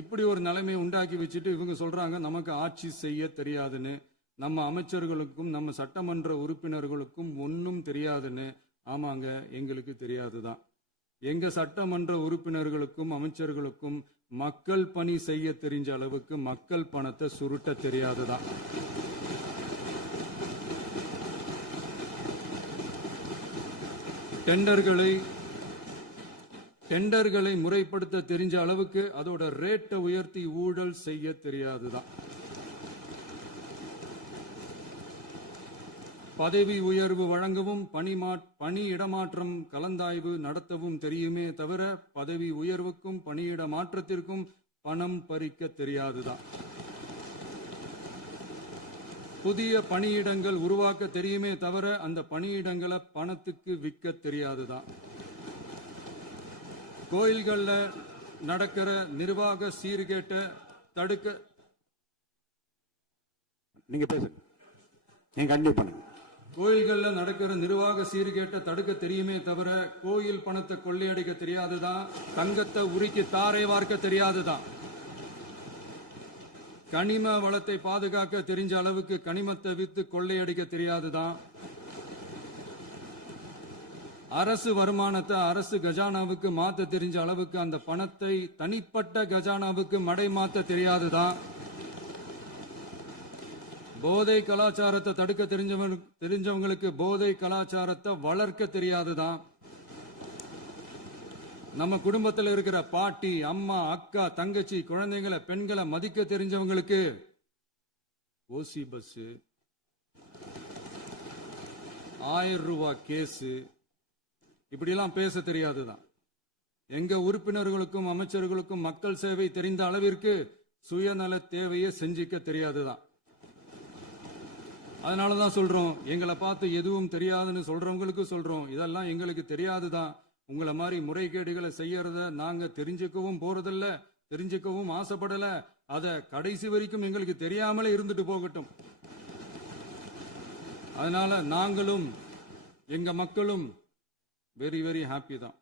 இப்படி ஒரு நிலைமை உண்டாக்கி வச்சுட்டு இவங்க சொல்றாங்க நமக்கு ஆட்சி செய்ய தெரியாதுன்னு, நம்ம அமைச்சர்களுக்கும் நம்ம சட்டமன்ற உறுப்பினர்களுக்கும் ஒன்னும் தெரியாதுன்னு. ஆமாங்க, எங்களுக்கு தெரியாதுதான். எங்க சட்டமன்ற உறுப்பினர்களுக்கும் அமைச்சர்களுக்கும் மக்கள் பணி செய்ய தெரிஞ்ச அளவுக்கு மக்கள் பணத்தை சுருட்ட தெரியாதுதான். டெண்டர்களை முறைப்படுத்த தெரிஞ்ச அளவுக்கு அதோட ரேட்டை உயர்த்தி ஊழல் செய்ய தெரியாதுதான். பதவி உயர்வு வழங்கவும் பணி இடமாற்றம் கலந்தாய்வு நடத்தவும் தெரியுமே தவிர பதவி உயர்வுக்கும் பணியிட மாற்றத்திற்கும் பணம் பறிக்க தெரியாதுதான். புதிய பணியிடங்கள் உருவாக்க தெரியுமே தவிர அந்த பணியிடங்களை பணத்துக்கு விற்க தெரியாதுதான். கோயில்கள்ல நடக்கிற நிர்வாக சீர்கேட்டை தடுக்க நீங்க பேசுங்க, நீங்க கண்டினியூ பண்ணுங்க. கோயில்கள்ல நடக்கிற நிர்வாக சீர்கேட்டை தடுக்க தெரியுமே தவிர கோயில் பணத்தை கொள்ளையடிக்க தெரியாதுதான். தங்கத்தை உருக்கி தாரை வார்க்க தெரியாதுதான். கனிம வளத்தை பாதுகாக்க தெரிஞ்ச அளவுக்கு கனிமத்தை வித்து கொள்ளையடிக்க தெரியாதுதான். அரசு வருமானத்தை அரசு கஜானாவுக்கு மாத்த தெரிஞ்ச அளவுக்கு அந்த பணத்தை தனிப்பட்ட கஜானாவுக்கு மடை மாத்த தெரியாதுதான். போதை கலாச்சாரத்தை தடுக்க தெரிஞ்சவங்களுக்கு போதை கலாச்சாரத்தை வளர்க்க தெரியாதுதான். நம்ம குடும்பத்தில் இருக்கிற பாட்டி, அம்மா, அக்கா, தங்கச்சி, குழந்தைங்களை, பெண்களை மதிக்க தெரிஞ்சவங்களுக்கு ஓசி பஸ், 1000 ரூபாய் கேஸ், இப்படிலாம் பேச தெரியாதுதான். எங்க உறுப்பினர்களுக்கும் அமைச்சர்களுக்கும் மக்கள் சேவை தெரிந்த அளவிற்கு சுயநல தேவையை செஞ்சிக்க தெரியாதுதான். அதனாலதான் சொல்றோம், எங்களை பார்த்து எதுவும் தெரியாதுன்னு சொல்றவங்களுக்கு சொல்றோம், இதெல்லாம் எங்களுக்கு தெரியாதுதான். உங்களை மாதிரி முறைகேடுகளை செய்யறத நாங்க தெரிஞ்சுக்கவும் போறதில்ல, தெரிஞ்சுக்கவும் ஆசைப்படல. அத கடைசி வரைக்கும் எங்களுக்கு தெரியாமலே இருந்துட்டு போகட்டும். அதனால நாங்களும் எங்க மக்களும் வெரி வெரி ஹாப்பி தான்.